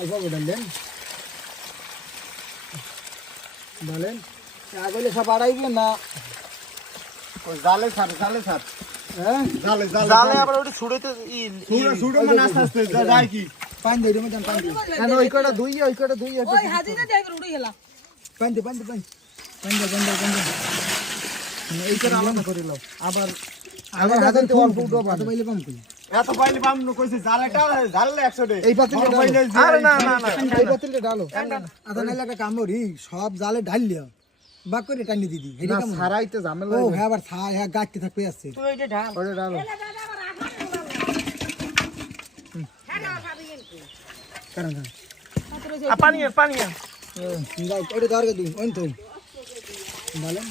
অল্প ডালেন ডালেন আগলে সব আড়াইবে না জালে ছাড় হ্যাঁ জালে আবার ওটা ছুড়েতে ছুড়ে মানে আস্তে আস্তে যায় কি পানি দেই মতন পানি দেই কেন ওই কটা দুই ওই হাজিনে যাইবে উড়ে গেল পানি দে এই করে আলাদা করে লাও আবার হাতে অল্প উঠো ভাত পাইলে পাম কই এত পাইলে পাম না কইছে জালেটা জাললে 100 টাকা এই পাতিলে ডালো আরে না এই পাতিলে ডালো আদা নাইলে একটা কাম করি সব জালে ঢাললিও বাক করে টানি দিদি হেডি কাম সারাইতে ঝামেলা ও হ্যাঁ আবার থা হ্যাঁ গাইতে থাকবে আছে তুই ওইটা ঢাল ওরে ডালো কারণ পানি যাই ওরে দরগে দিই ওই তো ডালেন